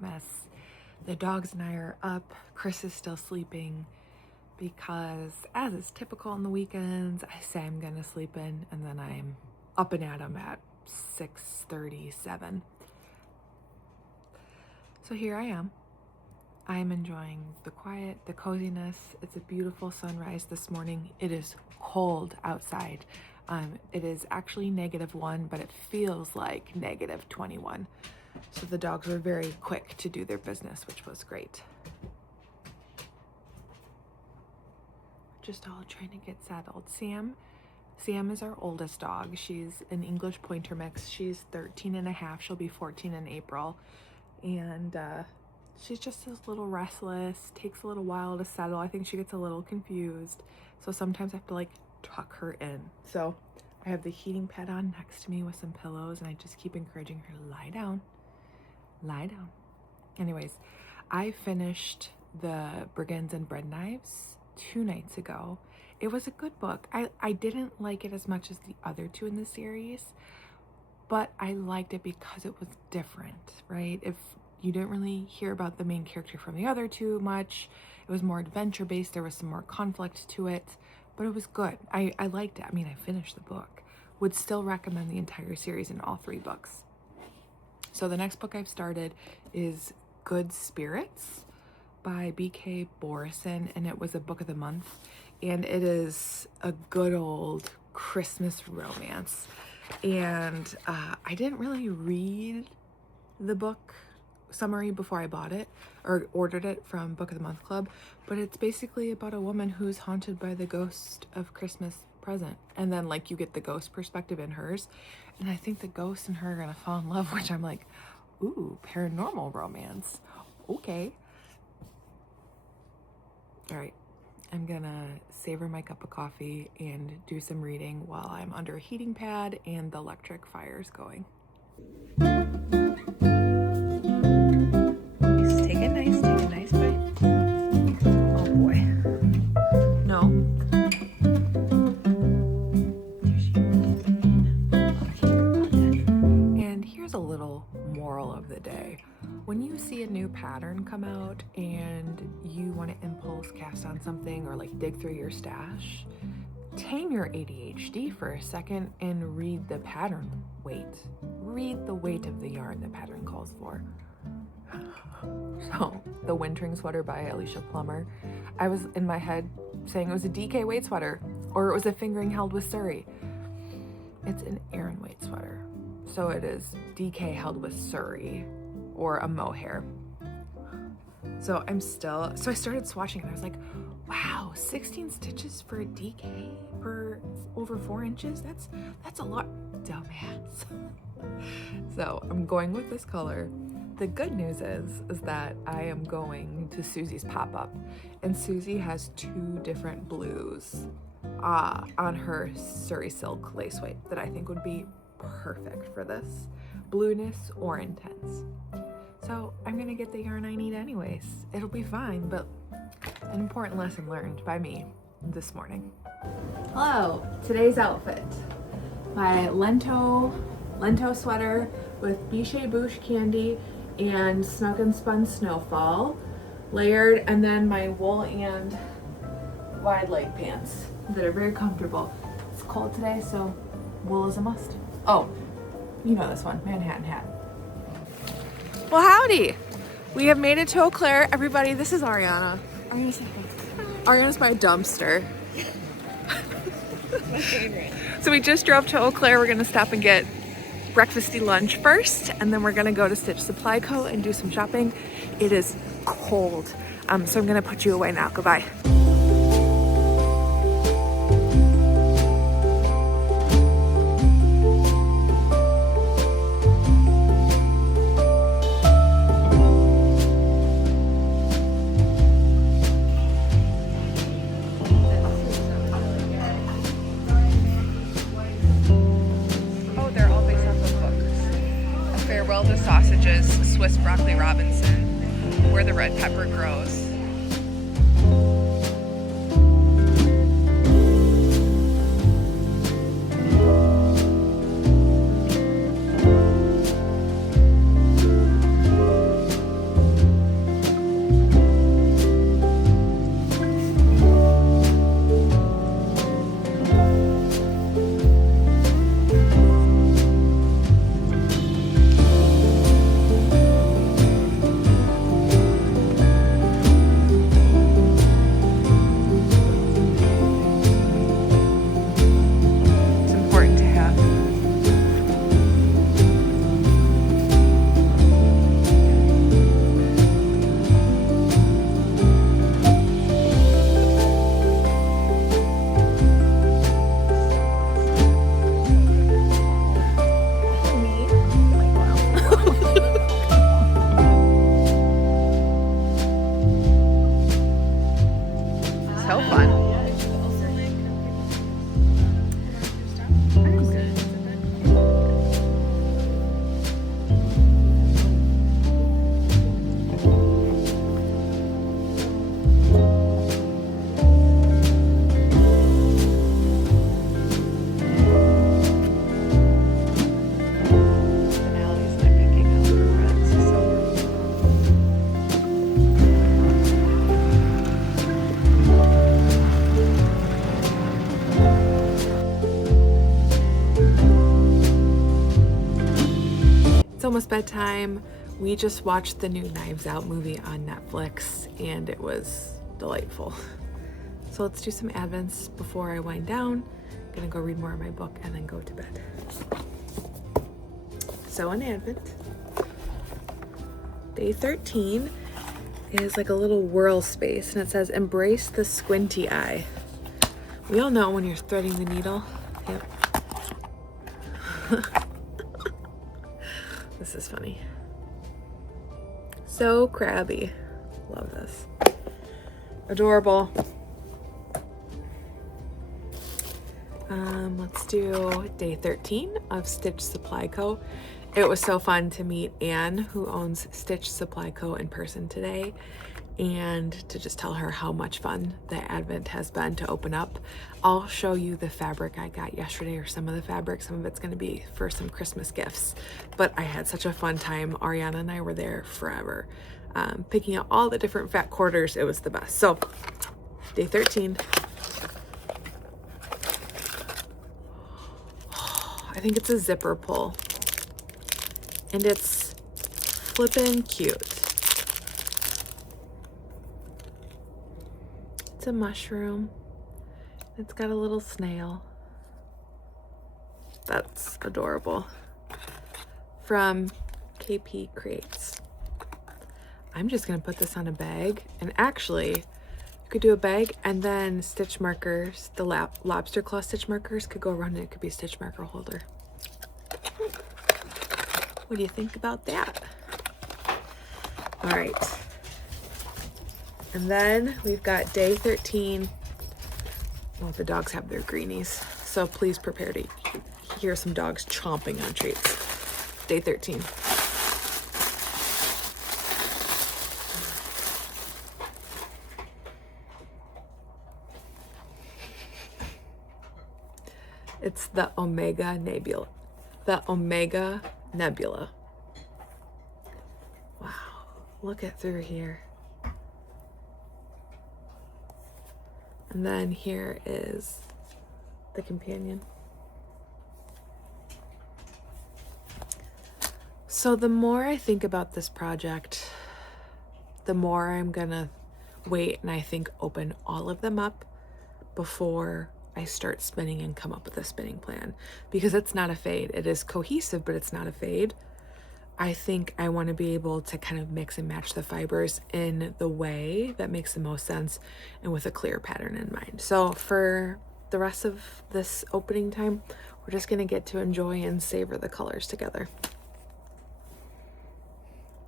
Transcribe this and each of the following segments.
Vlogmas. The dogs and I are up. Chris is still sleeping because, as is typical on the weekends, I say I'm gonna sleep in and then I'm up and at him at 6:37. So here I am. I am enjoying the quiet, the coziness. It's a beautiful sunrise this morning. It is cold outside. It is actually -1, but it feels like -21. So the dogs were very quick to do their business, which was great. Just all trying to get settled. Sam is our oldest dog. She's an English pointer mix. She's 13 and a half. She'll be 14 in April. And she's just a little restless, takes a little while to settle. I think she gets a little confused. So sometimes I have to like tuck her in. So I have the heating pad on next to me with some pillows and I just keep encouraging her to lie down. Lie down. Anyways, I finished the Brigands and Bread Knives 2 nights ago. It was a good book. I didn't like it as much as the other 2 in the series, but I liked it because it was different, right? If you didn't really hear about the main character from the other 2 much, it was more adventure based. There was some more conflict to it, but it was good. I liked it. I mean, I finished the book. Would still recommend the entire series and all 3 books. So the next book I've started is Good Spirits by B.K. Borison, and it was a book of the month. And it is a good old Christmas romance. And I didn't really read the book summary before I bought it or ordered it from Book of the Month Club, but it's basically about a woman who's haunted by the ghost of Christmas present, and then like you get the ghost perspective in hers, and I think the ghost and her are gonna fall in love, which I'm like, ooh, paranormal romance, okay. All right, I'm gonna savor my cup of coffee and do some reading while I'm under a heating pad and the electric fire's going. Take it nice bite. Oh boy. No. And here's a little moral of the day. When you see a new pattern come out and you want to impulse cast on something or like dig through your stash, tame your ADHD for a second and read the pattern weight. Read the weight of the yarn the pattern calls for. So, the Wintering Sweater by Alicia Plummer. I was in my head saying it was a DK weight sweater or it was a fingering held with Suri. It's an Aran weight sweater. So it is DK held with Suri or a mohair. So I started swatching and I was like, wow, 16 stitches for a DK per over 4 inches? That's a lot, dumbass. So I'm going with this color. The good news is that I am going to Susie's pop-up, and Susie has 2 different blues on her Suri silk lace weight that I think would be perfect for this, blueness or intense. So I'm gonna get the yarn I need anyways. It'll be fine, but an important lesson learned by me this morning. Hello, today's outfit. My Lento sweater with Bisches Bouche candy and Snug and Spun Snowfall layered, and then my wool and wide leg pants that are very comfortable. It's cold today, so wool is a must. Oh, you know this one, Manhattan hat. Well, howdy. We have made it to Eau Claire. Everybody, this is Ariana. Ariana's by a dumpster. My favorite. So we just drove to Eau Claire. We're gonna stop and get breakfasty lunch first, and then we're gonna go to Stitch Supply Co. and do some shopping. It is cold, so I'm gonna put you away now. Goodbye. The sausages, Swiss broccoli Robinson, where the red pepper grows. fun. Almost bedtime. We just watched the new Knives Out movie on Netflix and it was delightful. So let's do some Advents before I wind down. I'm gonna go read more of my book and then go to bed. So in Advent, day 13 is like a little whirl space and it says embrace the squinty eye. We all know when you're threading the needle. Yep. This is funny. So crabby. Love this. Adorable. Let's do day 13 of Stitch Supply Co. It was so fun to meet Anne, who owns Stitch Supply Co. in person today, and to just tell her how much fun the Advent has been to open up. I'll show you the fabric I got yesterday, or some of the fabric. Some of it's going to be for some Christmas gifts, but I had such a fun time. Ariana and I were there forever, picking out all the different fat quarters. It was the best. So day 13. I think it's a zipper pull and it's flippin' cute. It's a mushroom. It's got a little snail. That's adorable. From KP Creates. I'm just gonna put this on a bag, and actually you could do a bag and then stitch markers, the lobster claw stitch markers could go around and it could be a stitch marker holder. What do you think about that? All right. And then we've got day 13. Well, the dogs have their greenies, so please prepare to hear some dogs chomping on treats. Day 13. It's the Omega Nebula. The Omega Nebula. Wow, look it through here. And then here is the companion. So the more I think about this project, the more I'm gonna wait and I think open all of them up before I start spinning and come up with a spinning plan, because it's not a fade. It is cohesive, but it's not a fade. I think I want to be able to kind of mix and match the fibers in the way that makes the most sense and with a clear pattern in mind. So for the rest of this opening time, we're just going to get to enjoy and savor the colors together.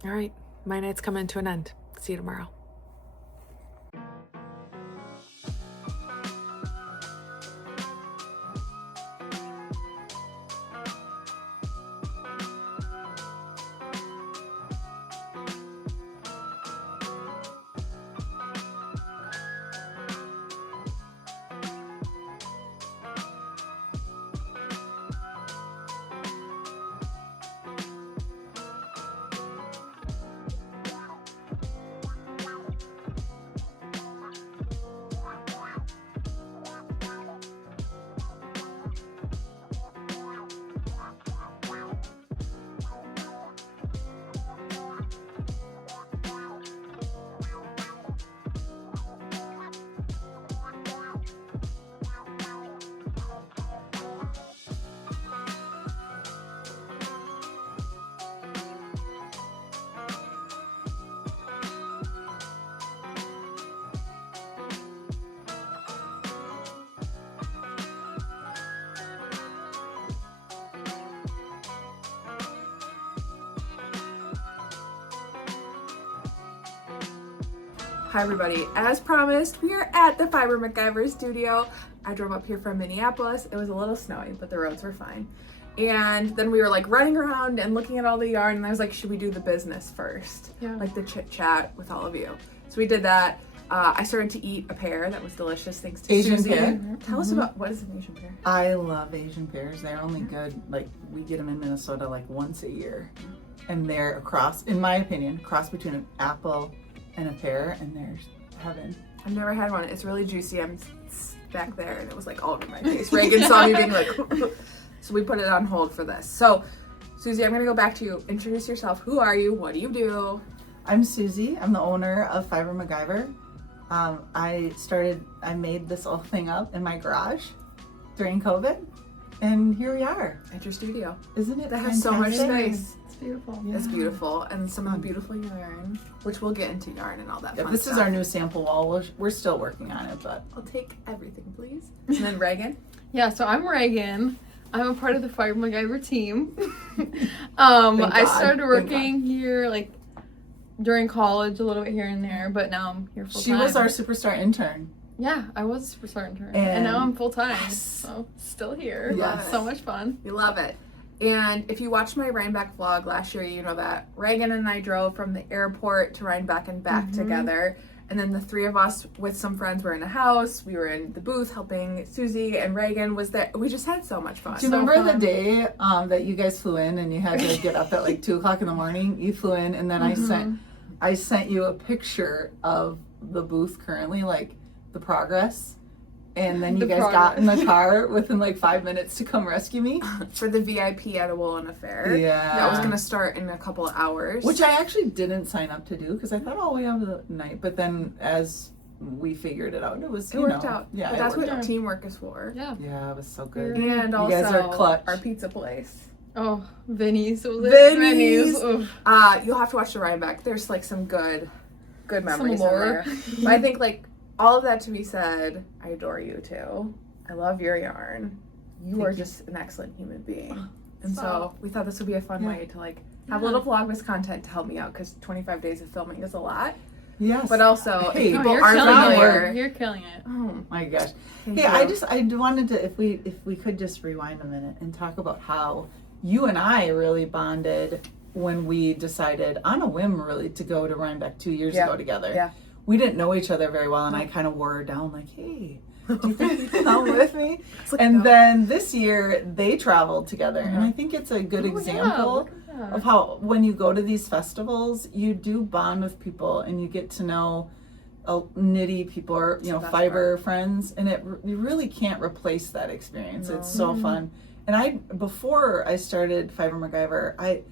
All right, my night's coming to an end. See you tomorrow. Hi everybody, as promised, we are at the Fiber MacGyver studio. I drove up here from Minneapolis. It was a little snowy, but the roads were fine. And then we were like running around and looking at all the yarn, and I was like, should we do the business first? Yeah. Like the chit chat with all of you. So we did that. I started to eat a pear that was delicious thanks to Asian Susie. pear? Tell us about, what is an Asian pear? I love Asian pears. They're only good, like, we get them in Minnesota like once a year. And they're a cross, in my opinion, cross between an apple and a pear, and they're heaven. I've never had one. It's really juicy. I'm back there and it was like all over my face. Reagan saw me being like, so we put it on hold for this. So, Susie, I'm going to go back to you. Introduce yourself. Who are you? What do you do? I'm Susie. I'm the owner of Fiber MacGyver. I made this whole thing up in my garage during COVID, and here we are. At your studio. Isn't it That has so much fantastic? space. It's beautiful. Yeah. It's beautiful. And some of the beautiful yarn, which we'll get into yarn and all that Yeah, fun this stuff. is our new sample wall. We're still working on it, but I'll take everything, please. And then Reagan. Yeah, so I'm Reagan. I'm a part of the Fiber MacGyver team. I started working here like during college, a little bit here and there, but now I'm here full time. she was our superstar intern. Yeah, I was a superstar intern, And- and now I'm full time. Yes. So still here. Yes. So much fun. We love it. And if you watched my Rhinebeck vlog last year, you know that Reagan and I drove from the airport to Rhinebeck and back together. And then the three of us with some friends were in a house. We were in the booth helping Susie, and Reagan was there. We just had so much fun. Do you remember the day that you guys flew in and you had to get up at like 2:00 in the morning? You flew in, and then I sent you a picture of the booth currently, like the progress. And then you guys got in the car within like 5 minutes to come rescue me. For the VIP at a Woolen Affair. Yeah. That was going to start in a couple of hours. Which I actually didn't sign up to do because I thought all the way on the night. But then as we figured it out, it was, it worked out. Yeah, But that's it worked what out. teamwork is for. Yeah. Yeah, it was so good. And You also guys are clutch. our pizza place. Oh, Vinny's. Was it? Vinny's. Oof. You'll have to watch the Rhinebeck. There's like some good memories in lore. there. But I think like all of that to be said, I adore you too. I love your yarn. You are just an excellent human being. And so we thought this would be a fun way to like have a little Vlogmas content to help me out because 25 days of filming is a lot. Yes. But also, Hey, if people You're aren't killing familiar, it. You're killing it. oh My gosh. thank Hey, you. I wanted to, if we could just rewind a minute and talk about how you and I really bonded when we decided on a whim really to go to Rhinebeck 2 years ago together. Yeah. We didn't know each other very well, and I kind of wore her down like, hey, do you think you can come with me? like, And no. then this year they traveled together, and I think it's a good example of how when you go to these festivals, you do bond with people and you get to know nitty people or fiber friends, and you really can't replace that experience. It's so fun. And before I started Fiber MacGyver, I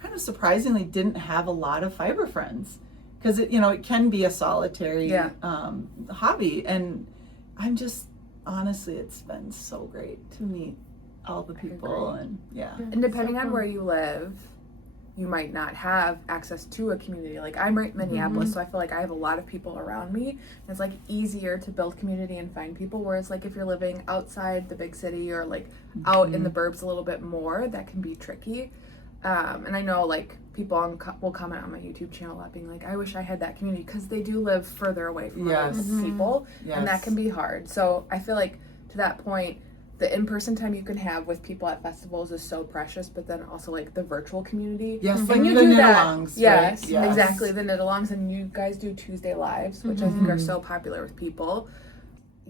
kind of surprisingly didn't have a lot of fiber friends because it can be a solitary hobby, and I'm just honestly, it's been so great to meet all the people. And And depending on where you live, you might not have access to a community. Like I'm right in Minneapolis, so I feel like I have a lot of people around me. And it's like easier to build community and find people. Whereas like if you're living outside the big city or like out in the burbs a little bit more, that can be tricky. And I know like people will comment on my YouTube channel a lot being like, I wish I had that community because they do live further away from other people, and that can be hard. So I feel like to that point, the in-person time you can have with people at festivals is so precious, but then also like the virtual community. yes, When like you the do that, knit-alongs, yes, right? Yes. exactly, the knit-alongs, and you guys do Tuesday lives, which I think are so popular with people.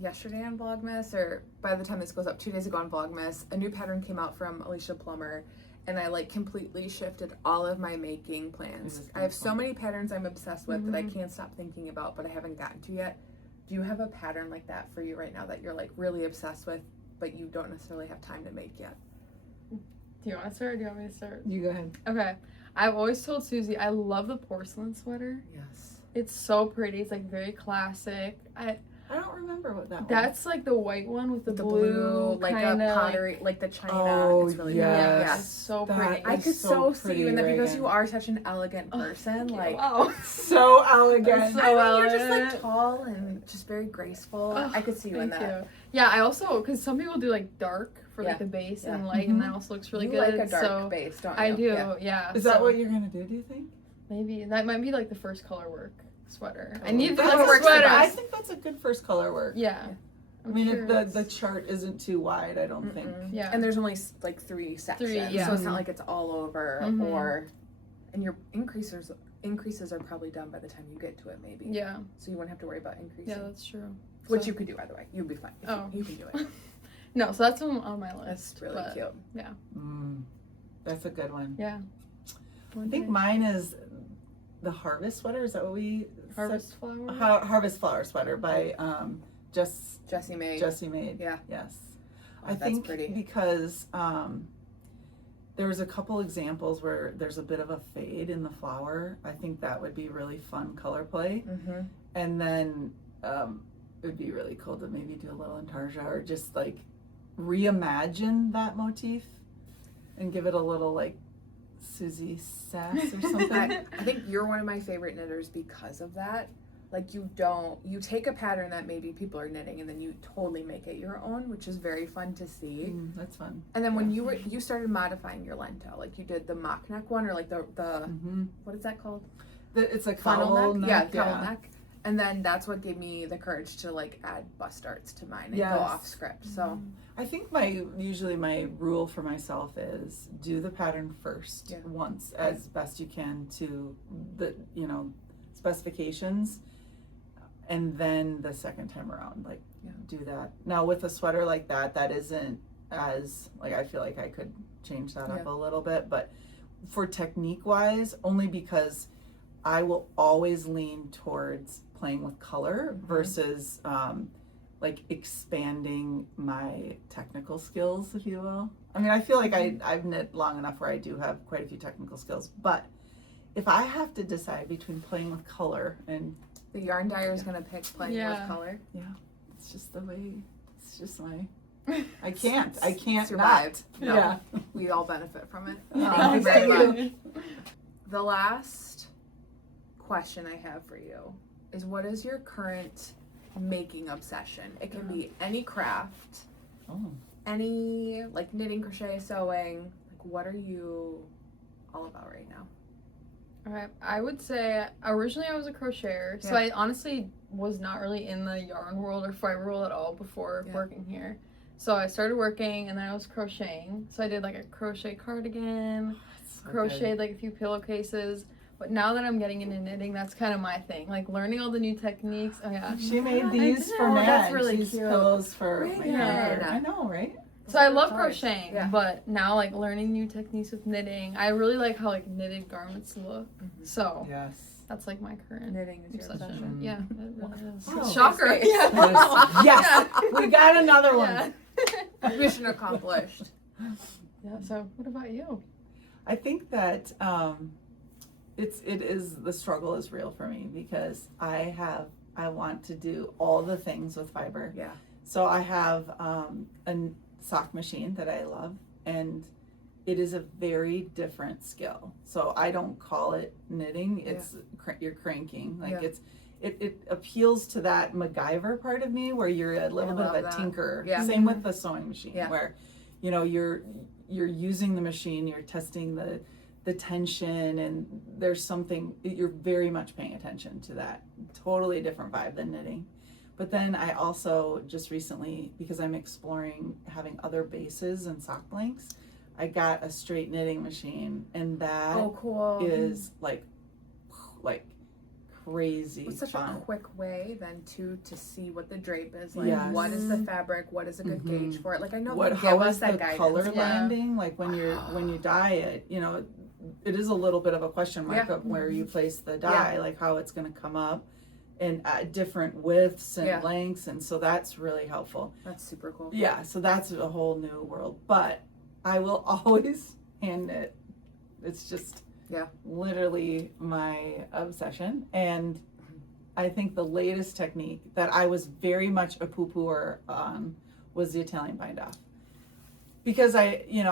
Yesterday on Vlogmas, or by the time this goes up, 2 days ago on Vlogmas, a new pattern came out from Alicia Plummer, and I like completely shifted all of my making plans. I have so many patterns I'm obsessed with that I can't stop thinking about, but I haven't gotten to yet. Do you have a pattern like that for you right now that you're like really obsessed with, but you don't necessarily have time to make yet? Do you want to start or do you want me to start? You go ahead. Okay. I've always told Susie I love the porcelain sweater. Yes. It's so pretty. It's like very classic. I don't remember what that was. That's like the white one with the The blue like a kinda, pottery, like the china. Oh, it's really yes. Yeah, it's so That pretty. I is could so see you in that pretty, because Reagan. you are such an elegant person. Like, wow. So elegant. So I mean, you're just like elegant. tall and just very graceful. Oh, I could see you in Thank that. you. Yeah, I also, because some people do like dark for like the base and light, and that also looks really You good. like a dark so base, don't you? I do, Yeah. yeah. Is that so what you're gonna do you think? maybe that might be like the first color work. sweater. I need the That's first a- sweater. I think that's a good first color work. Yeah. I mean, sure the chart isn't too wide, I don't think. Yeah. And there's only like 3 sections, yeah. so it's not like it's all over Mhm. and your increases are probably done by the time you get to it, maybe. Yeah. So you wouldn't have to worry about increasing. Yeah, that's true. Which So- you could do either way. You'd be fine. Oh. You can do it. No, so that's on my list. That's really but, cute. Yeah. That's a good one. Yeah. I think mine is the Harvest sweater. Is that what we Harvest flower. Harvest flower sweater by Jessie Maed. Jessie Maed. Yeah. Yes. Oh, I that's think pretty. because there was a couple examples where there's a bit of a fade in the flower. I think that would be really fun color play. Mm-hmm. And then it would be really cool to maybe do a little intarsia or just like reimagine that motif and give it a little like Susie sass or something. I think you're one of my favorite knitters because of that. Like you take a pattern that maybe people are knitting and then you totally make it your own, which is very fun to see. That's fun. And then when you started modifying your Lento, like you did the mock neck one or like the what is that called? It's a Funnel cowl neck? neck. Yeah, cowl neck. And then that's what gave me the courage to like add bust darts to mine and go off script. So I think usually my rule for myself is do the pattern first once as best you can to the specifications, and then the second time around do that. Now with a sweater like that isn't as like, I feel like I could change that up a little bit, but for technique wise, only because I will always lean towards playing with color versus like expanding my technical skills, if you will. I mean, I feel like I've knit long enough where I do have quite a few technical skills, but if I have to decide between playing with color and the yarn dyer is gonna pick playing with color. Yeah, it's just the way. It's just my. I can't survive. not. No, Yeah, we all benefit from it. Oh, Thank you very thank much. The last question I have for you is, what is your current making obsession? It can be any craft, any like knitting, crochet, sewing. Like, what are you all about right now? All right, I would say originally I was a crocheter, so I honestly was not really in the yarn world or fiber world at all before working here. So I started working and then I was crocheting. So I did like a crochet cardigan, crocheted like a few pillowcases. But now that I'm getting into knitting, that's kind of my thing. Like learning all the new techniques. Oh yeah. She made these for Maed. That's really these cute. pillows for my Yeah. daughter. I know, right? So I love Hard. crocheting, Yeah. but now like learning new techniques with knitting. I really like how like knitted garments look. So Yes. that's like my current Knitting is your obsession. obsession. Yeah, it really is. Oh, Shocker. that's Yeah. Yes, we got another one. Yeah. Mission accomplished. Yeah. So what about you? I think that the struggle is real for me because I want to do all the things with fiber. Yeah. So I have a sock machine that I love, and it is a very different skill. So I don't call it knitting. It's you're cranking. Like it appeals to that MacGyver part of me where you're a little bit of a tinkerer. Yeah. Same with the sewing machine where you're using the machine, you're testing the tension, and there's something you're very much paying attention to that. Totally different vibe than knitting. But then I also just recently, because I'm exploring having other bases and sock blanks, I got a straight knitting machine, and that is like crazy It's such fun. a quick way then to see what the drape is like. Yes. What is the fabric? What is a good gauge for it? Like I know How give us is that the guidance. color landing? Like when you dye it, it is a little bit of a question mark of where you place the dye, like how it's going to come up, and at different widths and lengths, and so that's really helpful. That's super cool. Yeah, so that's a whole new world. But I will always hand knit. It's just literally my obsession. And I think the latest technique that I was very much a poo-pooer on was the Italian bind off. Because I kind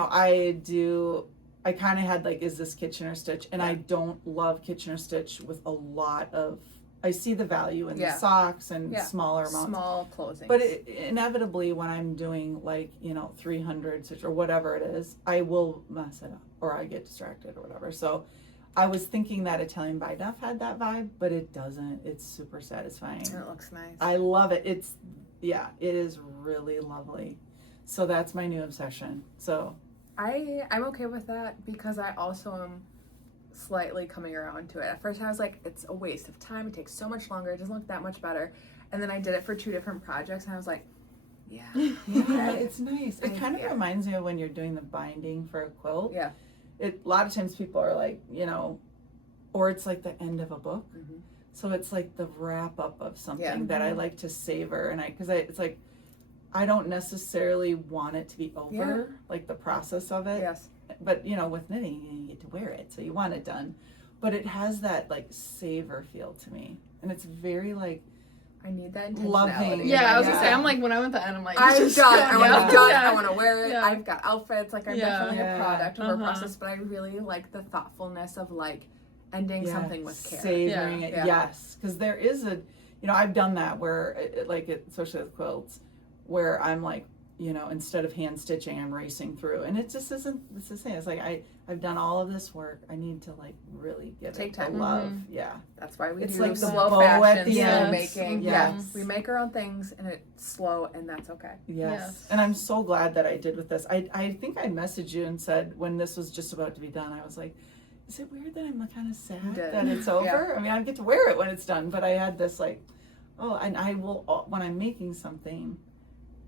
of had like, is this Kitchener stitch? And I don't love Kitchener stitch with a lot of, I see the value in the socks and smaller amounts. Small closings. But inevitably when I'm doing like, 300 stitch or whatever it is, I will mess it up or I get distracted or whatever. So I was thinking that Italian by Duff had that vibe, but it doesn't. It's super satisfying. And it looks nice. I love it. It is really lovely. So that's my new obsession. So I'm okay with that because I also am slightly coming around to it. At first I was like, it's a waste of time. It takes so much longer. It doesn't look that much better. And then I did it for 2 different projects and I was like, yeah, it's nice. It kind of reminds me of when you're doing the binding for a quilt. Yeah. A lot of times people are like, you know, or it's like the end of a book. Mm-hmm. So it's like the wrap up of something that I like to savor. And it's like, I don't necessarily want it to be over, like the process of it. Yes. But, you know, with knitting, you get to wear it. So you want it done. But it has that like savor feel to me. And it's very like, I need that intentionality. Loving. Yeah, I was gonna say, I'm like, when I'm at the end, I'm like, I'm done. I want to be done. Yeah. I want to wear it. Yeah. I've got outfits. Like, I'm definitely a product of a Uh-huh. process, but I really like the thoughtfulness of like ending something with care. Savoring it, yes. Because there is a, you know, I've done that where, especially with quilts, where I'm like, you know, instead of hand stitching, I'm racing through. And it just isn't, it's the same. It's like, I've done all of this work. I need to like really give Take it time. the love. Yeah. That's why we It's do like the slow bow at fashion, the slow end. making. Yes. Yeah, we make our own things and it's slow and that's okay. Yes. And I'm so glad that I did with this. I think I messaged you and said when this was just about to be done, I was like, is it weird that I'm kind of sad that it's over? Yeah. I mean, I get to wear it when it's done, but I had this like, oh, and I will, when I'm making something,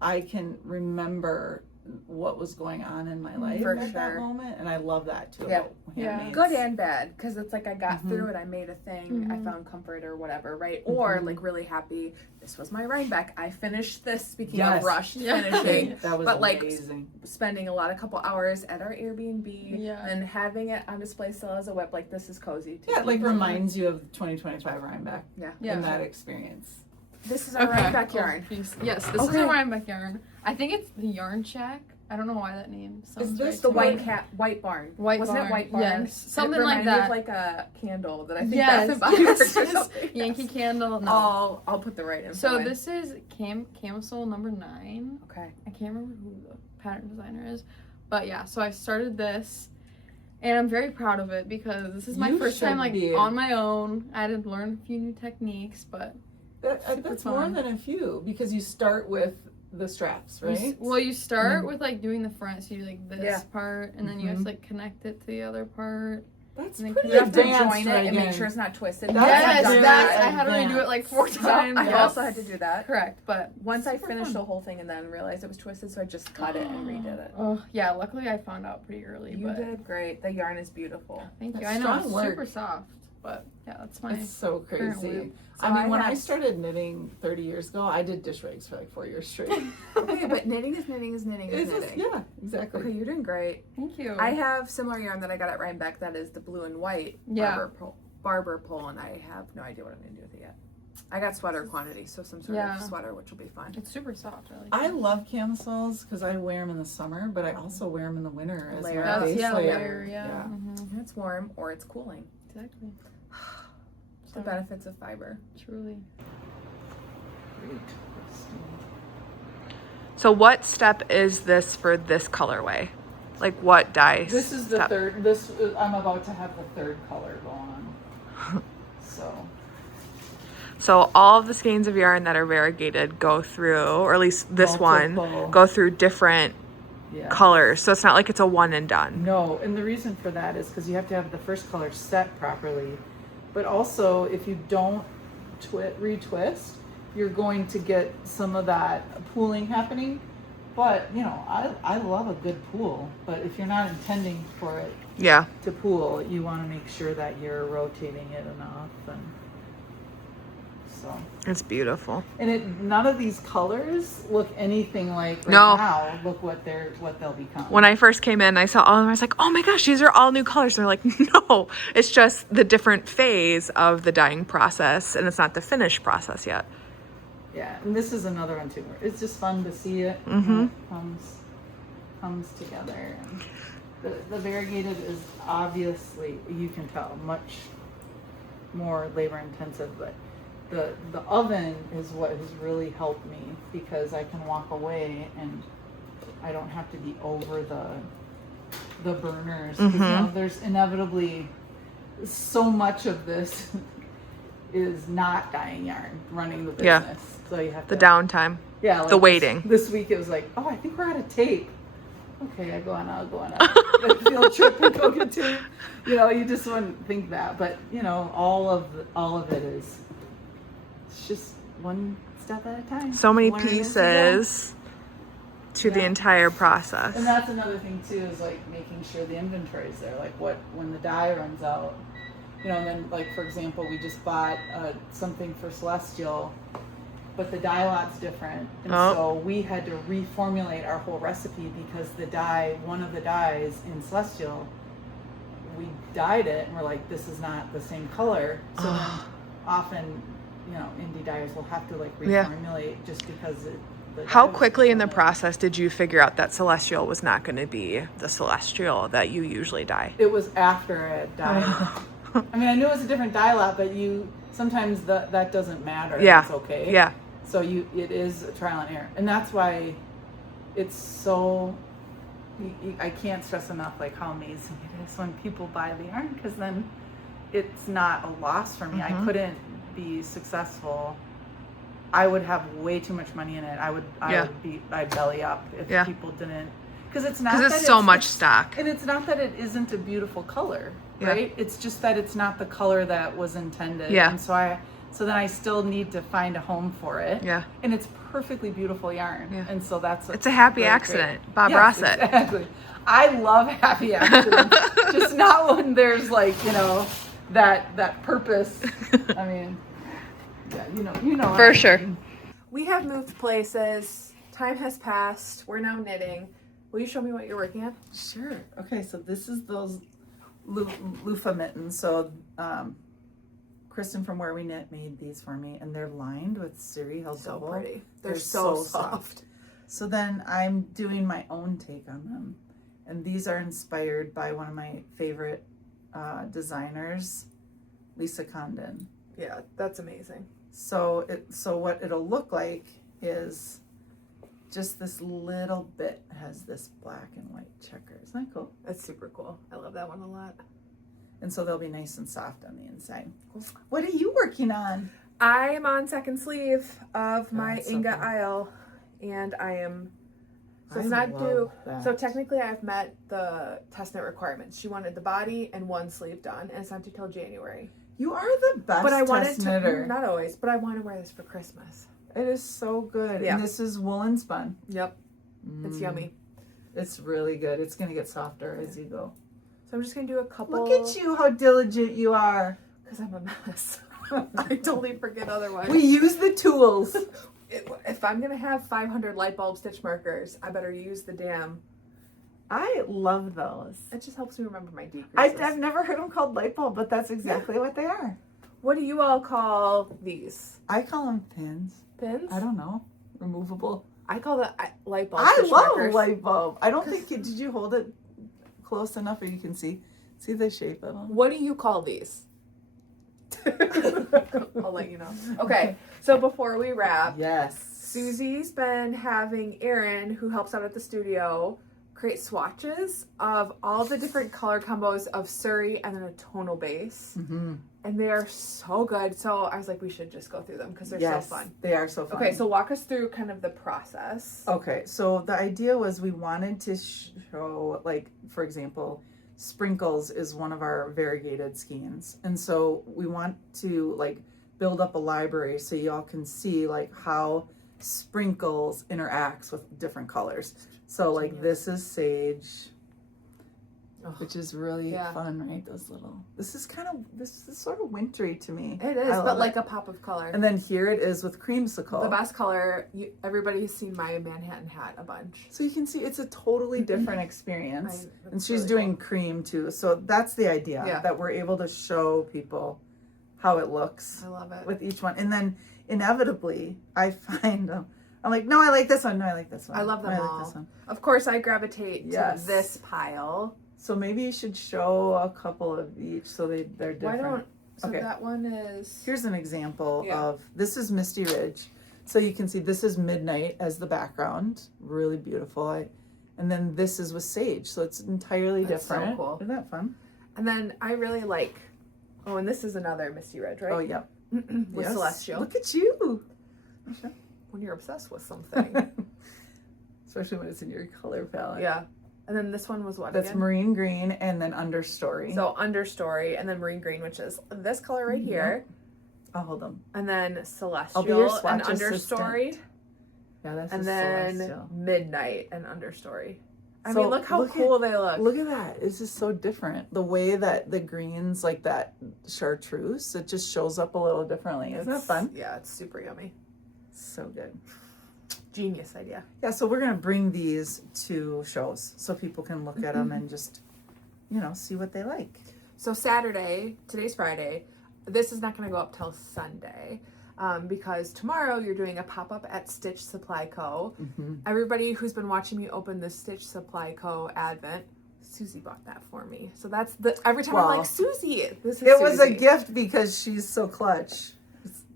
I can remember what was going on in my life at that moment, and I love that too. Yeah. Handmaids. Good and bad, because it's like I got through it, I made a thing, I found comfort or whatever, right? Or like really happy, this was my Rhinebeck, I finished this, speaking of rushed finishing, that was but amazing. Like spending a couple hours at our Airbnb and having it on display still as a whip, like this is cozy too. Yeah, it like reminds you of 2025 Rhinebeck. Yeah. In that experience. This is our Rhinebeck yarn. Yes, this is a Rhinebeck yarn. I think it's the Yarn Shack. I don't know why that name sounds Is this right the to White me. Cat, White Barn? White Wasn't Barn. it White Barn? Yes, something it like reminded me that. of like a candle that I think Yes, Bath and Body Works or something. Yankee Candle. No. I'll put the right info So in. this is Camisole number 9. Okay. I can't remember who the pattern designer is, but yeah. So I started this, and I'm very proud of it because this is my first time like on my own. I had to learn a few new techniques, but that's more than a few because you start with the straps, right? You start with like doing the front, so you do like this part, and then you have to like connect it to the other part. That's and pretty You have to advanced join it and make sure it's not twisted. That's I had to redo it like 4 times. I also had to do that. Correct, but once I finished the whole thing and then realized it was twisted, so I just cut it and redid it. Oh yeah, luckily I found out pretty early. You did great. The yarn is beautiful. Thank you. That's I know it's strong super soft, but yeah, that's my. It's so crazy. So I mean, when I started knitting 30 years ago, I did dish rags for like 4 years straight. Okay, but knitting is knitting is knitting is knitting. Yeah, exactly. Okay, you're doing great. Thank you. I have similar yarn that I got at Rhinebeck that is the blue and white barber pole, and I have no idea what I'm going to do with it yet. I got sweater quantity, so some sort of sweater, which will be fun. It's super soft. I love camisoles because I wear them in the summer, but I also wear them in the winter as Layer. my base layer. Layer, yeah. And it's warm or it's cooling. Exactly. The benefits of fiber. Truly. So what step is this for this colorway? Like what dye? This is the third. I'm about to have the third color go on. So all of the skeins of yarn that are variegated go through, or at least this one, go through different colors. So it's not like it's a one and done. No, and the reason for that is because you have to have the first color set properly. But also, if you don't retwist, you're going to get some of that pooling happening. But, you know, I love a good pool. But if you're not intending for it to pool, you want to make sure that you're rotating it enough. And so it's beautiful. And none of these colors look anything like now. Look what they'll become. When I first came in, I saw all of them. I was like, oh my gosh, these are all new colors. And they're like, no, it's just the different phase of the dyeing process, and it's not the finished process yet. Yeah, and this is another one too. It's just fun to see it. It comes together. And the variegated is obviously, you can tell, much more labor intensive, but the oven is what has really helped me because I can walk away and I don't have to be over the burners. You know, there's inevitably so much of this is not dyeing yarn, running the business. So you have The to, downtime. yeah, like the waiting. This week it was like, oh, I think we're out of tape. Okay, I'll go on a field trip and go get tape. You know, you just wouldn't think that, but you know, all of it is. It's just one step at a time. So many Learn as you go. pieces to the entire process. And that's another thing too, is like making sure the inventory is there. Like when the dye runs out, you know, and then like for example, we just bought something for Celestial, but the dye lot's different, and so we had to reformulate our whole recipe because one of the dyes in Celestial, we dyed it and we're like, this is not the same color. So then often, you know, indie dyers will have to like reformulate just because How quickly in the process did you figure out that Celestial was not going to be the Celestial that you usually dye? It was after I had dyed. I mean, I knew it was a different dye lot, but sometimes that doesn't matter. Yeah. It's okay. Yeah. So it is a trial and error, and that's why it's so. I can't stress enough like how amazing it is when people buy the yarn, because then it's not a loss for me. I couldn't be successful. I would have way too much money in it. I'd belly up if people didn't, because it's not. Because it's so much stock, and it's not that it isn't a beautiful color, right? It's just that it's not the color that was intended. Yeah. And so then I still need to find a home for it. Yeah. And it's perfectly beautiful yarn. Yeah. And so it's a happy accident. Great. Bob Ross said. Exactly. I love happy accidents. Just not when there's like, you know, that purpose. I mean, yeah, you know. For sure. We have moved places. Time has passed. We're now knitting. Will you show me what you're working on? Sure. Okay, so this is those Luffe mittens. So Kristen from Where We Knit made these for me, and they're lined with Suri. So pretty. They're so soft. So then I'm doing my own take on them, and these are inspired by one of my favorite designers, Lisa Condon. Yeah, that's amazing. So what it'll look like is just this little bit has this black and white checker. Isn't that cool? That's super cool. I love that one a lot. And so they'll be nice and soft on the inside. What are you working on? I am on second sleeve of my Inge so Isle, and I am so technically I've met the test knit requirements. She wanted the body and one sleeve done, and it's not due till January. You are the best test knitter. Not always, but I want to wear this for Christmas. It is so good. Yeah. And this is woolen spun. Yep. It's yummy. It's really good. It's going to get softer as you go. So I'm just going to do a couple. Look at you, how diligent you are. Because I'm a mess. I totally forget otherwise. We use the tools. If I'm going to have 500 light bulb stitch markers, I better use the damn. I love those. It just helps me remember my decreases. I've never heard them called light bulb, but that's exactly what they are. What do you all call these? I call them pins. Pins? I don't know. Removable. I call the light bulb I stitch love markers. light bulb. I don't think did you hold it close enough or you can see the shape of them? What do you call these? I'll let you know. Okay, so before we wrap, yes, Susie's been having Erin, who helps out at the studio, create swatches of all the different color combos of Suri and then a tonal base. Mm-hmm. And they are so good. So I was like, we should just go through them because they're so fun. They are so fun. Okay, so walk us through kind of the process. Okay, so the idea was we wanted to show, like, for example, sprinkles is one of our variegated skeins. And so we want to, like, build up a library so y'all can see, like, how sprinkles interacts with different colors. So, like, this is sage, which is really fun, right? This is sort of wintry to me. It is, but like a pop of color. And then here it is with creamsicle. The best color, everybody has seen my Manhattan hat a bunch. So you can see it's a totally different experience. And she's really doing cream too. So that's the idea, that we're able to show people how it looks. I love it. With each one. And then inevitably, I find I'm like, no, I like this one. No, I like this one. I love them all. I like this one. Of course, I gravitate to this pile. So maybe you should show a couple of each so they're different. That one is... Here's an example of, this is Misty Ridge. So you can see this is Midnight as the background. Really beautiful. And then this is with Sage. So it's entirely different. So cool. Isn't that fun? And then I really like Oh, and this is another Misty Ridge, right? Oh, yep. With Celestial. Look at you. When you're obsessed with something. Especially when it's in your color palette. Yeah. And then this one was what That's again? marine green and then understory. So understory and then marine green, which is this color right here. I'll hold them. And then Celestial I'll be your and swatch understory. assistant. Yeah, that's And a then Celestial. Midnight and understory. I So mean, look how cool they look. Look at that. It's just so different. The way that the greens, like that chartreuse, it just shows up a little differently. Isn't that fun? Yeah, it's super yummy. So good. Genius idea. Yeah, so we're going to bring these to shows so people can look at them and just, you know, see what they like. So Saturday, today's Friday, this is not going to go up till Sunday. Because tomorrow you're doing a pop-up at Stitch Supply Co. Everybody who's been watching me open the Stitch Supply Co. Advent, Susie bought that for me. So that's every time I'm like, Susie, this is It was a Susie. gift because she's so clutch.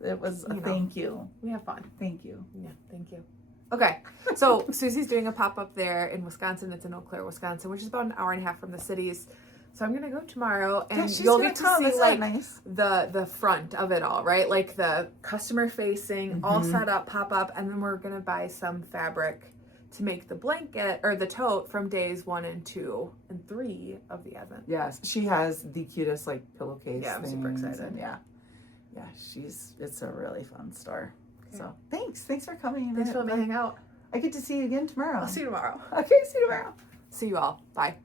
It was a thank you. We have fun. Thank you. Yeah, thank you. Okay, so Susie's doing a pop-up there in Wisconsin. It's in Eau Claire, Wisconsin, which is about an hour and a half from the cities. So I'm gonna go tomorrow, and you'll get to see like nice. the front of it all, right? Like the customer facing, all set up, pop up, and then we're gonna buy some fabric to make the blanket or the tote from days 1 and 2 and 3 of the Advent. Yes, she has the cutest like pillowcase. Yeah, I'm super things, excited. and yeah, it's a really fun store. Okay. So thanks for coming. Thanks for letting me hang out. I get to see you again tomorrow. I'll see you tomorrow. Okay, see you tomorrow. See you all. Bye.